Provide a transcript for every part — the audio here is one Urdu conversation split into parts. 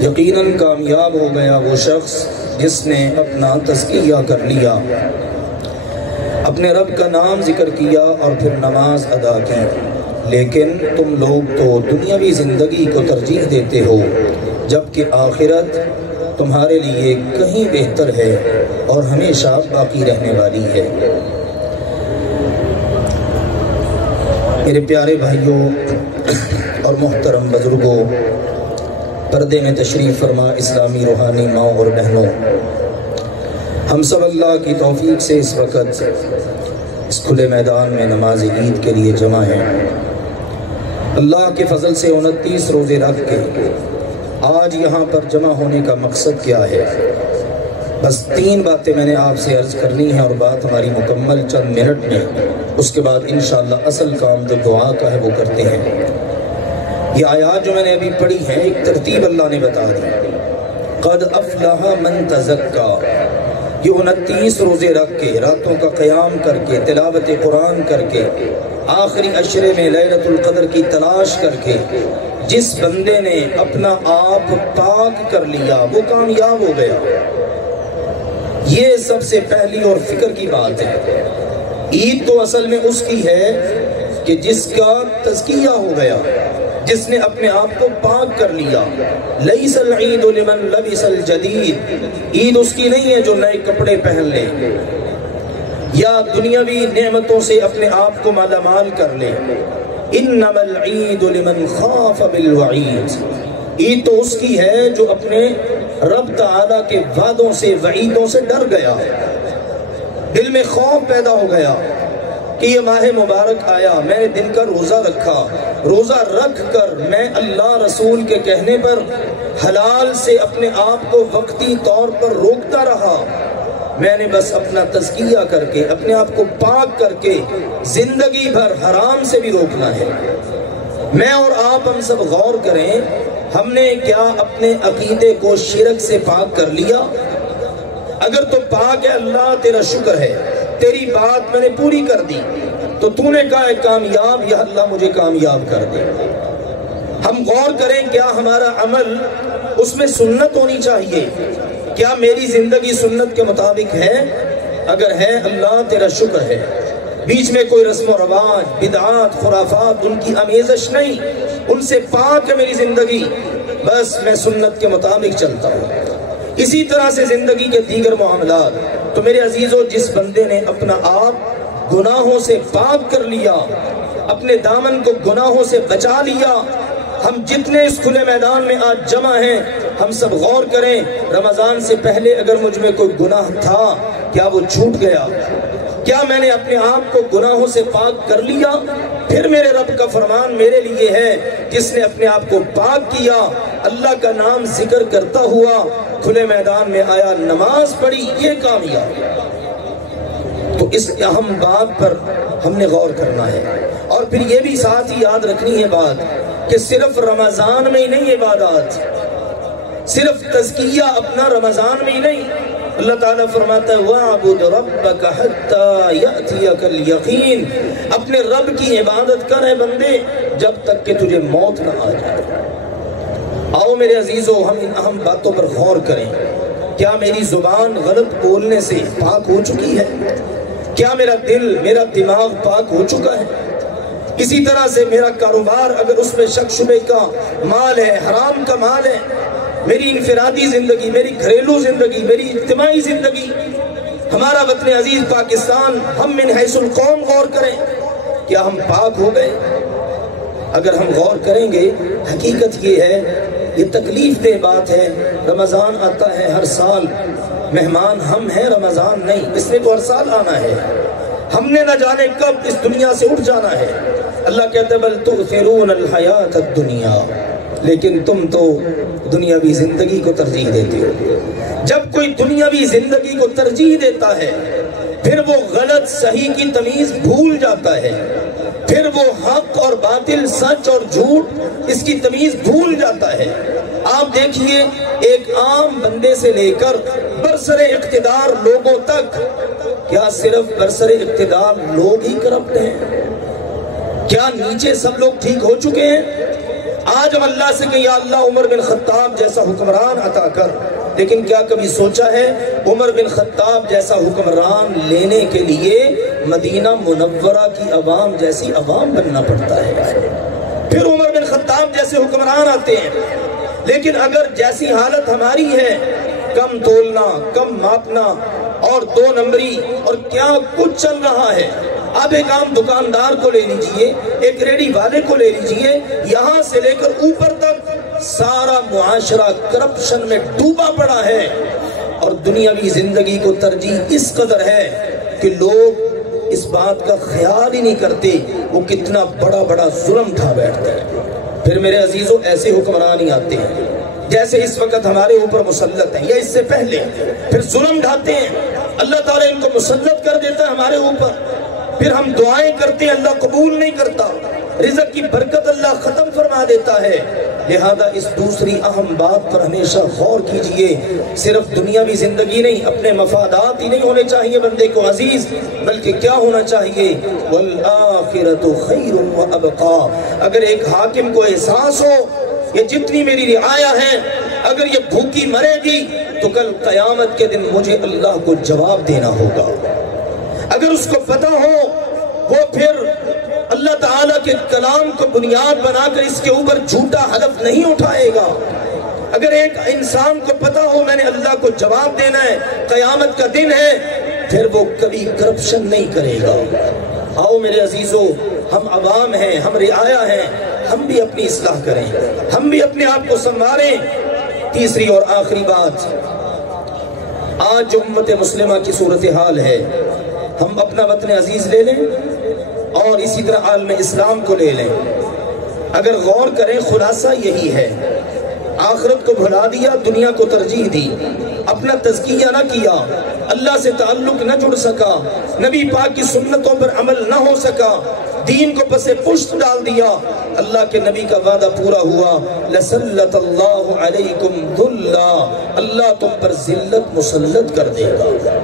یقیناً کامیاب ہو گیا وہ شخص جس نے اپنا تزکیہ کر لیا، اپنے رب کا نام ذکر کیا اور پھر نماز ادا کی۔ لیکن تم لوگ تو دنیاوی زندگی کو ترجیح دیتے ہو، جبکہ آخرت تمہارے لیے کہیں بہتر ہے اور ہمیشہ باقی رہنے والی ہے۔ میرے پیارے بھائیوں اور محترم بزرگوں، پردے میں تشریف فرما اسلامی روحانی ماؤں اور بہنوں، ہم سب اللہ کی توفیق سے اس وقت اس کھلے میدان میں نماز عید کے لیے جمع ہیں۔ اللہ کے فضل سے 29 روزے رکھ کے آج یہاں پر جمع ہونے کا مقصد کیا ہے؟ بس 3 باتیں میں نے آپ سے عرض کرنی ہیں اور بات ہماری مکمل چند منٹ میں، اس کے بعد انشاءاللہ اصل کام جو دعا کا ہے وہ کرتے ہیں۔ یہ آیات جو میں نے ابھی پڑھی ہیں ایک ترتیب اللہ نے بتا دی۔ قد افلح من تزکا، یہ 29 روزے رکھ کے، راتوں کا قیام کر کے، تلاوت قرآن کر کے، آخری عشرے میں لیلۃ القدر کی تلاش کر کے جس بندے نے اپنا آپ پاک کر لیا وہ کامیاب ہو گیا۔ یہ سب سے پہلی اور فکر کی بات ہے۔ عید تو اصل میں اس کی ہے کہ جس کا تزکیہ ہو گیا، جس نے اپنے آپ کو پاک کر لیا۔ لیس العید لمن لبس الجدید، عید اس کی نہیں ہے جو نئے کپڑے پہن لے یا دنیاوی نعمتوں سے اپنے آپ کو مالا مال کر لے۔ انما العید لمن خاف بالوعید، عید تو اس کی ہے جو اپنے رب تعالیٰ کے وعدوں سے، وعیدوں سے ڈر گیا، دل میں خوف پیدا ہو گیا کہ یہ ماہ مبارک آیا، میں نے دن کا روزہ رکھا، روزہ رکھ کر میں اللہ رسول کے کہنے پر حلال سے اپنے آپ کو وقتی طور پر روکتا رہا، میں نے بس اپنا تزکیہ کر کے، اپنے آپ کو پاک کر کے زندگی بھر حرام سے بھی روکنا ہے۔ میں اور آپ ہم سب غور کریں، ہم نے کیا اپنے عقیدے کو شرک سے پاک کر لیا؟ اگر تو پاک ہے اللہ تیرا شکر ہے، تیری بات میں نے پوری کر دی، تو تو نے کہا ہے کامیاب، یا اللہ مجھے کامیاب کر دے۔ ہم غور کریں کیا ہمارا عمل اس میں سنت ہونی چاہیے؟ کیا میری زندگی سنت کے مطابق ہے؟ اگر ہے اللہ تیرا شکر ہے، بیچ میں کوئی رسم و رواج، بدعات، خرافات، ان کی آمیزش نہیں، ان سے پاک ہے میری زندگی، بس میں سنت کے مطابق چلتا ہوں۔ اسی طرح سے زندگی کے دیگر معاملات۔ تو میرے عزیزو، جس بندے نے اپنا آپ گناہوں سے پاک کر لیا، اپنے دامن کو گناہوں سے بچا لیا، ہم جتنے اس کھلے میدان میں آج جمع ہیں، ہم سب غور کریں، رمضان سے پہلے اگر مجھ میں کوئی گناہ تھا، کیا وہ چھوٹ گیا؟ کیا میں نے اپنے آپ کو گناہوں سے پاک کر لیا؟ پھر میرے رب کا فرمان میرے لیے ہے، جس نے اپنے آپ کو پاک کیا، اللہ کا نام ذکر کرتا ہوا کھلے میدان میں آیا، نماز پڑھی، یہ کامیاب۔ تو اس اہم بات پر ہم نے غور کرنا ہے، اور پھر یہ بھی ساتھ ہی یاد رکھنی ہے بات کہ صرف رمضان میں ہی نہیں عبادات، صرف تزکیہ اپنا رمضان میں ہی نہیں۔ اللہ تعالیٰ فرماتا ہے وَاعْبُدْ رَبَّكَ حَتَّى يَأْتِيَكَ الْيَقِينُ، اپنے رب کی عبادت کر اے بندے جب تک کہ تجھے موت نہ آ جائے۔ آؤ میرے عزیزو، ہم ان اہم باتوں پر غور کریں۔ کیا میری زبان غلط بولنے سے پاک ہو چکی ہے؟ کیا میرا دل، میرا دماغ پاک ہو چکا ہے؟ اسی طرح سے میرا کاروبار اگر اس میں شک شبے کا مال ہے، حرام کا مال ہے، میری انفرادی زندگی، میری گھریلو زندگی، میری اجتماعی زندگی، ہمارا وطن عزیز پاکستان، ہم من حیث القوم غور کریں، کیا ہم پاک ہو گئے؟ اگر ہم غور کریں گے، حقیقت یہ ہے، یہ تکلیف دہ بات ہے، رمضان آتا ہے ہر سال، مہمان ہم ہیں، رمضان نہیں، اس نے تو ہر سال آنا ہے، ہم نے نہ جانے کب اس دنیا سے اٹھ جانا ہے۔ اللہ کہتا ہے بل تؤثرون الحیات الدنیا، لیکن تم تو دنیاوی زندگی کو ترجیح دیتے ہو۔ جب کوئی دنیاوی زندگی کو ترجیح دیتا ہے، پھر وہ غلط صحیح کی تمیز بھول جاتا ہے، پھر وہ حق اور باطل، سچ اور جھوٹ، اس کی تمیز بھول جاتا ہے۔ آپ دیکھیے، ایک عام بندے سے لے کر برسر اقتدار لوگوں تک، کیا صرف برسر اقتدار لوگ ہی کرپٹ ہیں؟ کیا نیچے سب لوگ ٹھیک ہو چکے ہیں؟ آج ہم اللہ سے کہ یا اللہ عمر بن خطاب جیسا حکمران عطا کر، لیکن کیا کبھی سوچا ہے عمر بن خطاب جیسا حکمران لینے کے لیے مدینہ منورہ کی عوام جیسی عوام بننا پڑتا ہے؟ پھر عمر بن خطاب جیسے حکمران آتے ہیں، لیکن اگر جیسی حالت ہماری ہے، کم تولنا، کم ماپنا اور 2 نمبری اور کیا کچھ چل رہا ہے۔ اب ایک عام دکاندار کو لے لیجئے، ایک ریڈی والے کو لے لیجئے، یہاں سے لے کر اوپر تک سارا معاشرہ کرپشن میں ڈوبا پڑا ہے، اور دنیاوی زندگی کو ترجیح اس قدر ہے کہ لوگ اس بات کا خیال ہی نہیں کرتے وہ کتنا بڑا بڑا ظلم ڈھا بیٹھتے ہیں۔ پھر میرے عزیزوں ایسے حکمران ہی آتے ہیں جیسے اس وقت ہمارے اوپر مسلط ہیں یا اس سے پہلے، پھر ظلم ڈھاتے ہیں، اللہ تعالیٰ ان کو مسلط کر دیتا ہے ہمارے اوپر، پھر ہم دعائیں کرتے ہیں اللہ قبول نہیں کرتا، رزق کی برکت اللہ ختم فرما دیتا ہے۔ لہذا اس دوسری اہم بات پر ہمیشہ غور کیجئے، صرف دنیاوی زندگی نہیں، اپنے مفادات ہی نہیں ہونے چاہیے بندے کو عزیز، بلکہ کیا ہونا چاہیے؟ وَالْآخِرَةُ خَيْرٌ وَأَبْقَى۔ اگر ایک حاکم کو احساس ہو یہ جتنی میری رعایا ہے اگر یہ بھوکی مرے گی تو کل قیامت کے دن مجھے اللہ کو جواب دینا ہوگا، اگر اس کو پتہ ہو وہ پھر اللہ تعالیٰ کے کلام کو بنیاد بنا کر اس کے اوپر جھوٹا حلف نہیں اٹھائے گا، اگر ایک انسان کو پتہ ہو میں نے اللہ کو جواب دینا ہے، قیامت کا دن ہے، پھر وہ کبھی کرپشن نہیں کرے گا۔ آؤ میرے عزیزو، ہم عوام ہیں، ہم رعایا ہیں، ہم بھی اپنی اصلاح کریں، ہم بھی اپنے آپ کو سنواریں۔ تیسری اور آخری بات، آج جو امت مسلمہ کی صورتحال ہے، ہم اپنا وطن عزیز لے لیں اور اسی طرح عالم اسلام کو لے لیں، اگر غور کریں خلاصہ یہی ہے، آخرت کو بھلا دیا، دنیا کو ترجیح دی، اپنا تزکیہ نہ کیا، اللہ سے تعلق نہ جڑ سکا، نبی پاک کی سنتوں پر عمل نہ ہو سکا، دین کو پس پشت ڈال دیا، اللہ کے نبی کا وعدہ پورا ہوا، لَسَلَّتَ اللَّهُ عَلَيْكُمْ ذُلًّا، اللہ تم پر ذلت مسلط کر دے گا۔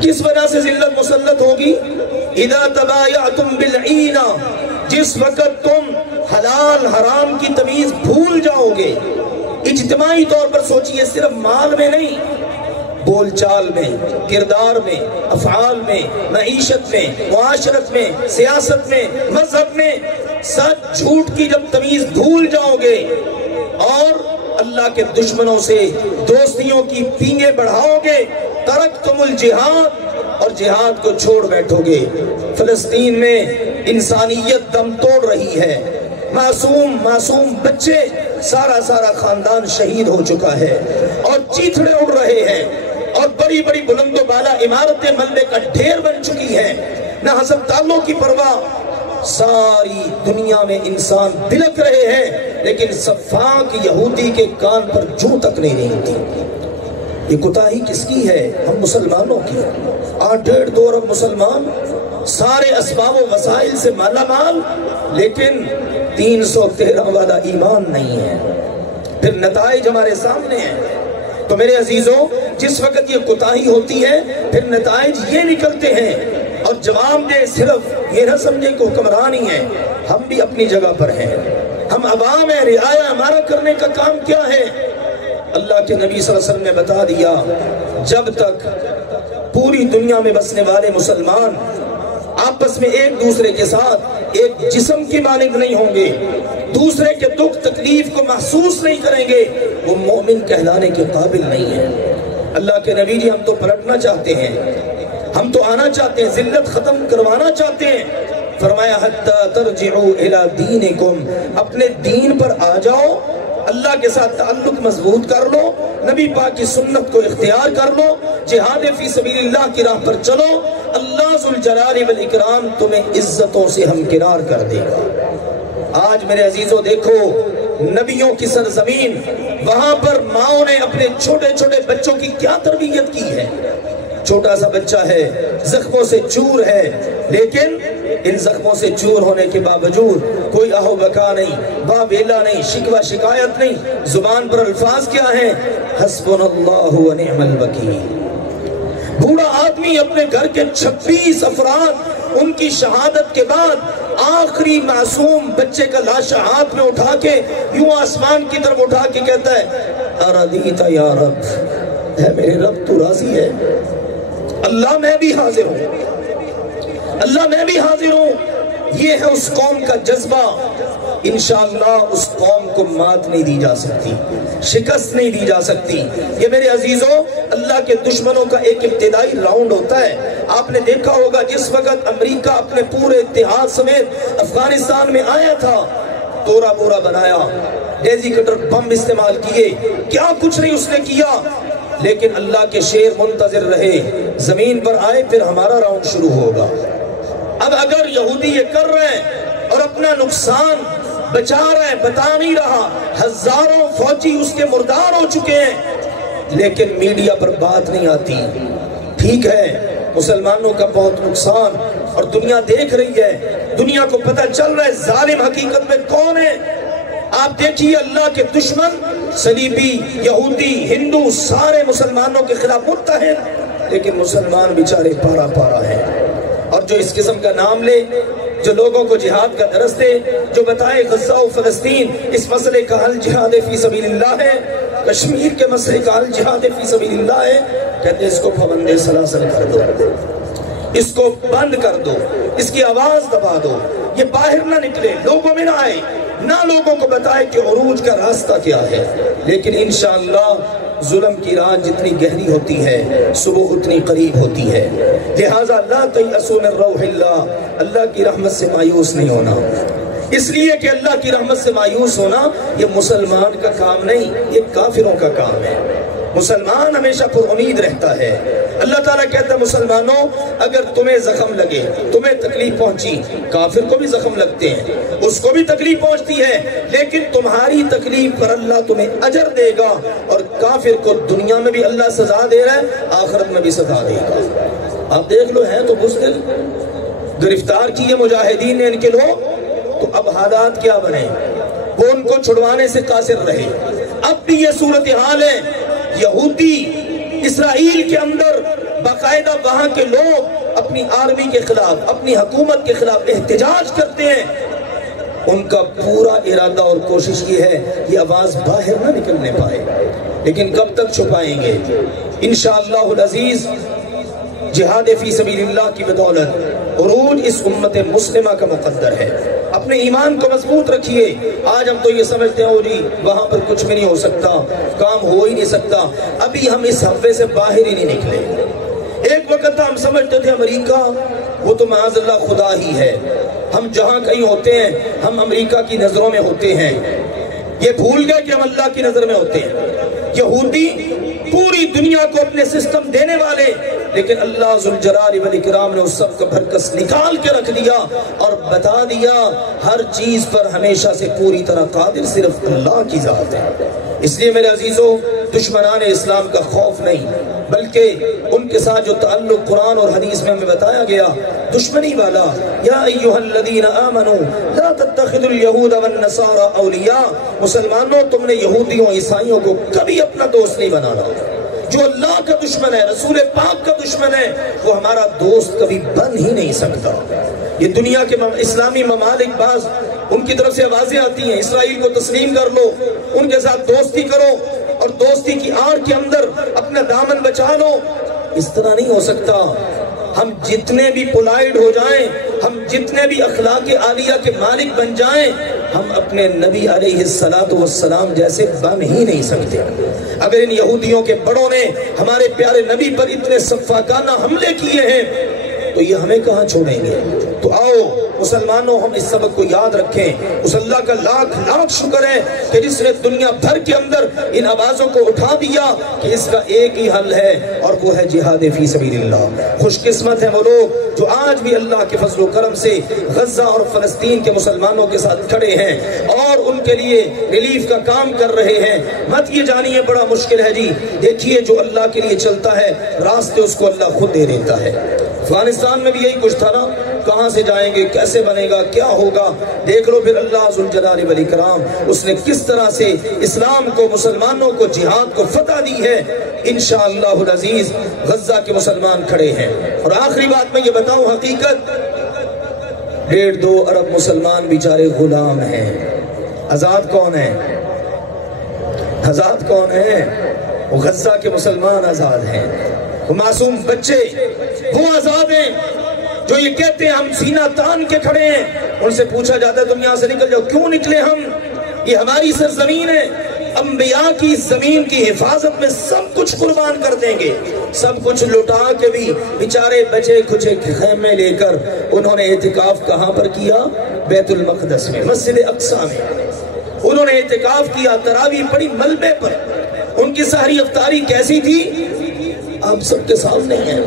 کس وجہ سے ذلت مسلط ہوگی؟ اِذَا تَبَايَعْتُمْ بِالْعِينَ، جس وقت تم حلال حرام کی تمیز بھول جاؤ گے۔ اجتماعی طور پر سوچئے، صرف مال میں نہیں، بول چال میں، کردار میں، افعال میں، معیشت میں، معاشرت میں، سیاست میں، مذہب میں، سچ جھوٹ کی جب تمیز بھول جاؤ گے اور اللہ کے دشمنوں سے دوستیوں کی پینگیں بڑھاؤ گے، ترکتم الجہاد، اور جہاد کو چھوڑ بیٹھو گے۔ فلسطین میں انسانیت دم توڑ رہی ہے، معصوم بچے، سارا خاندان شہید ہو چکا ہے، اور چیتھڑے اڑ رہے ہیں، اور بڑی بڑی بلند و بالا عمارتیں ملبے کا ڈھیر بن چکی ہیں، نہ ہسپتالوں کی پرواہ، ساری دنیا میں انسان بلک رہے ہیں، لیکن سفاک یہودی کے کان پر جوں تک نہیں رہتی۔ یہ کوتاہی کس کی ہے؟ ہم مسلمانوں کی۔ 8.5 ارب مسلمان، سارے اسباب و وسائل سے مالا مال، لیکن 313 والا ایمان نہیں ہے۔ پھر نتائج ہمارے سامنے ہیں۔ تو میرے عزیزوں، جس وقت یہ کوتاہی ہوتی ہے پھر نتائج یہ نکلتے ہیں، اور جواب دے صرف یہ نہ سمجھے کہ حکمران ہی ہیں، ہم بھی اپنی جگہ پر ہیں، ہم عوام ہیں، رعایا ہمارا کرنے کا کام کیا ہے؟ اللہ کے نبی صلی اللہ علیہ وسلم نے بتا دیا، جب تک پوری دنیا میں بسنے والے مسلمان آپس میں ایک دوسرے کے ساتھ ایک جسم کی مانند نہیں ہوں گے، دوسرے کے دکھ تکلیف کو محسوس نہیں کریں گے، وہ مومن کہلانے کے قابل نہیں ہے۔ اللہ کے نبی جی، ہم تو پلٹنا چاہتے ہیں، ہم تو آنا چاہتے ہیں، ذلت ختم کروانا چاہتے ہیں۔ فرمایا حتی ترجعوا الی دینکم، اپنے دین پر آ جاؤ، اللہ کے ساتھ تعلق مضبوط کر لو، نبی پاک کی سنت کو اختیار کر لو، جہاد فی سبیل اللہ کی راہ پر چلو، اللہ ذوالجلال والاکرام تمہیں عزتوں سے ہمکنار کر دے گا۔ آج میرے عزیزوں دیکھو، نبیوں کی سرزمین، وہاں پر ماؤں نے اپنے چھوٹے چھوٹے بچوں کی کیا تربیت کی ہے۔ چھوٹا سا بچہ ہے، زخموں سے چور ہے، لیکن ان زخموں سے چور ہونے کے باوجود کوئی آہو بکا نہیں، باویلا نہیں، شکوہ شکایت نہیں، زبان پر الفاظ کیا ہیں؟ حسبنا اللہ و نعم الوکیل۔ بوڑھا آدمی اپنے گھر کے 26 افراد ان کی شہادت کے بعد آخری معصوم بچے کا لاشا ہاتھ میں اٹھا کے یوں آسمان کی طرف اٹھا کے کہتا ہے اردیتا یا رب، ہے میرے رب تو راضی ہے؟ اللہ میں بھی حاضر ہوں، اللہ میں بھی حاضر ہوں۔ یہ ہے اس قوم کا جذبہ۔ انشاءاللہ اس قوم کو مات نہیں دی جا سکتی، شکست نہیں دی جا سکتی۔ یہ میرے عزیزوں اللہ کے دشمنوں کا ایک ابتدائی راؤنڈ ہوتا ہے۔ آپ نے دیکھا ہوگا جس وقت امریکہ اپنے پورے اتحاد سمیت افغانستان میں آیا تھا، تورا بورا بنایا، ڈیزی کٹر بم استعمال کیے، کیا کچھ نہیں اس نے کیا، لیکن اللہ کے شیر منتظر رہے، زمین پر آئے پھر ہمارا راؤنڈ شروع ہوگا۔ اب اگر یہودی یہ کر رہے ہیں اور اپنا نقصان بچا رہے ہیں، بتا نہیں رہا، ہزاروں فوجی اس کے مردار ہو چکے ہیں، لیکن میڈیا پر بات نہیں آتی۔ ٹھیک ہے مسلمانوں کا بہت نقصان، اور دنیا دیکھ رہی ہے، دنیا کو پتہ چل رہا ہے ظالم حقیقت میں کون ہے۔ آپ دیکھیے اللہ کے دشمن صلیبی، یہودی، ہندو سارے مسلمانوں کے خلاف متحد، لیکن مسلمان بیچارے پارا پارا ہیں۔ اور جو اس قسم کا نام لے، جو لوگوں کو جہاد کا درس دے، جو بتائے غزہ و فلسطین اس مسئلے کا حل جہاد فی سبیل اللہ ہے، کشمیر کے مسئلے کا حل جہاد فی سبیل اللہ ہے، کہتے ہیں اس کو پابند سلاسل کر دو، اس کو بند کر دو، اس کی آواز دبا دو، یہ باہر نہ نکلے، لوگوں میں نہ آئے، نہ لوگوں کو بتائے کہ عروج کا راستہ کیا ہے۔ لیکن انشاءاللہ ظلم کی رات جتنی گہری ہوتی ہے صبح اتنی قریب ہوتی ہے، لہٰذا لا تیأسوا من روح اللہ، اللہ کی رحمت سے مایوس نہیں ہونا۔ اس لیے کہ اللہ کی رحمت سے مایوس ہونا یہ مسلمان کا کام نہیں، یہ کافروں کا کام ہے۔ مسلمان ہمیشہ پر امید رہتا ہے۔ اللہ تعالیٰ کہتا ہے مسلمانوں اگر تمہیں زخم لگے، تمہیں تکلیف پہنچی، کافر کو بھی زخم لگتے ہیں، اس کو بھی تکلیف پہنچتی ہے، لیکن تمہاری تکلیف پر اللہ تمہیں اجر دے گا، اور کافر کو دنیا میں بھی اللہ سزا دے رہا ہے، آخرت میں بھی سزا دے گا۔ آپ دیکھ لو ہیں تو بزدل، گرفتار کیے مجاہدین نے ان کے لوگ، تو اب حالات کیا بنے؟ وہ ان کو چھڑوانے سے قاصر رہے۔ اب بھی یہ صورتحال ہے، یہودی اسرائیل کے اندر باقاعدہ وہاں کے لوگ اپنی آرمی کے خلاف، اپنی حکومت کے خلاف احتجاج کرتے ہیں۔ ان کا پورا ارادہ اور کوشش یہ ہے یہ آواز باہر نہ نکلنے پائے، لیکن کب تک چھپائیں گے؟ انشاءاللہ العزیز جہاد فی سبیل اللہ کی بدولت عروج اس امت مسلمہ کا مقدر ہے۔ اپنے ایمان کو مضبوط رکھیے۔ آج ہم تو یہ سمجھتے ہیں جی وہاں پر کچھ بھی نہیں ہو سکتا، کام ہو ہی نہیں سکتا، ابھی ہم اس حوے سے باہر ہی نہیں نکلے۔ ایک وقت ہم سمجھتے تھے امریکہ وہ تو معاذ اللہ خدا ہی ہے، ہم جہاں کہیں ہوتے ہیں ہم امریکہ کی نظروں میں ہوتے ہیں، یہ بھول گئے کہ ہم اللہ کی نظر میں ہوتے ہیں۔ یہودی پوری دنیا کو اپنے سسٹم دینے والے، لیکن اللہ ذوالجلال والاکرام نے اس سب کا بھرکس نکال کے رکھ دیا اور بتا دیا ہر چیز پر ہمیشہ سے پوری طرح قادر صرف اللہ کی ذات ہے۔ اس لیے میرے عزیزوں دشمنان اسلام کا خوف نہیں، بلکہ ان کے ساتھ جو تعلق قرآن اور حدیث میں ہمیں بتایا گیا دشمنی والا، یا ایھا الذین آمنوا لا تتخذوا اليہود والنصارى اولیاء، مسلمانوں تم نے یہودیوں عیسائیوں کو کبھی اپنا دوست نہیں بنانا۔ جو اللہ کا دشمن ہے، رسول پاک کا دشمن ہے، وہ ہمارا دوست کبھی بن ہی نہیں سکتا۔ یہ دنیا کے اسلامی ممالک بعض ان کی طرف سے آوازیں آتی ہیں اسرائیل کو تسلیم کر لو، ان کے ساتھ دوستی کرو اور دوستی کی آڑ کے اندر اپنا دامن بچا لو۔ اس طرح نہیں ہو سکتا۔ ہم جتنے بھی پولائڈ ہو جائیں، ہم جتنے بھی اخلاق عالیہ کے مالک بن جائیں، ہم اپنے نبی علیہ السلام جیسے بن ہی نہیں سکتے۔ اگر ان یہودیوں کے بڑوں نے ہمارے پیارے نبی پر اتنے سفاکانہ حملے کیے ہیں تو یہ ہمیں کہاں چھوڑیں گے؟ تو آؤ مسلمانوں ہم اس سبق کو یاد رکھیں۔ اس اللہ کا لاکھ لاکھ شکر ہے کہ جس نے دنیا بھر کے اندر ان آوازوں کو اٹھا دیا کہ اس کا ایک ہی حل ہے اور وہ ہے جہاد فی سبیل اللہ۔ خوش قسمت ہیں وہ لوگ جو آج بھی اللہ کے فضل و کرم سے غزہ اور فلسطین کے مسلمانوں کے ساتھ کھڑے ہیں اور ان کے لیے ریلیف کا کام کر رہے ہیں۔ مت یہ جانیے بڑا مشکل ہے جی، دیکھیے جو اللہ کے لیے چلتا ہے راستے اس کو اللہ خود دے دیتا ہے۔ افغانستان میں بھی یہی کچھ تھا نا، کہاں سے جائیں گے، کیسے بنے گا، کیا ہوگا؟ دیکھ لو پھر اللہ ذوالجلال والاکرام اس نے کس طرح سے اسلام کو، مسلمانوں کو، جہاد کو فتح دی ہے۔ انشاءاللہ العزیز غزہ کے مسلمان کھڑے ہیں۔ اور آخری بات میں یہ بتاؤں حقیقت، 1.5-2 ارب مسلمان بیچارے غلام ہیں۔ آزاد کون ہے؟ آزاد کون ہے؟ وہ غزہ کے مسلمان آزاد ہیں، وہ معصوم بچے وہ آزاد ہیں جو یہ کہتے ہیں ہم سینہ تان کے کھڑے ہیں۔ ان سے پوچھا جاتا ہے تم یہاں سے نکل جاؤ، کیوں نکلے ہم؟ یہ ہماری سرزمین ہے، انبیاء کی زمین کی حفاظت میں سب کچھ قربان کر دیں گے، سب کچھ لٹا کے بھی بیچارے بچے کچھ خیمے لے کر انہوں نے اعتکاف کہاں پر کیا؟ بیت المقدس میں، مسجد اقصی میں انہوں نے اعتکاف کیا، تراویح پڑھی ملبے پر۔ ان کی سحری افطاری کیسی تھی آپ سب کے سامنے ہیں۔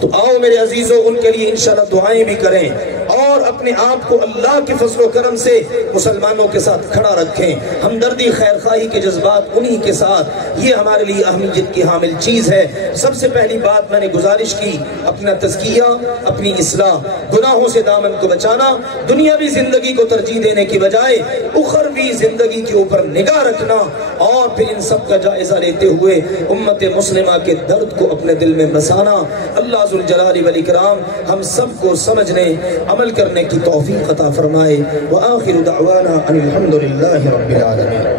تو آؤ میرے عزیزوں ان کے لیے انشاءاللہ دعائیں بھی کریں اور اپنے آپ کو اللہ کے فضل و کرم سے مسلمانوں کے ساتھ کھڑا رکھیں۔ ہمدردی خیر خواہی کے جذبات انہی کے ساتھ، یہ ہمارے لیے اہمیت کی حامل چیز ہے۔ سب سے پہلی بات میں نے گزارش کی، اپنا تزکیہ، اپنی اصلاح، گناہوں سے دامن کو بچانا، دنیاوی زندگی کو ترجیح دینے کی بجائے اخروی زندگی کے اوپر نگاہ رکھنا، اور پھر ان سب کا جائزہ لیتے ہوئے امت مسلمہ کے درد کو اپنے دل میں بسانا۔ اللہ ذوالجلال والاکرام ہم سب کو سمجھنے عمل کرنے کی توفیق عطا فرمائے۔ وآخر دعوانا ان الحمدللہ رب العالمین۔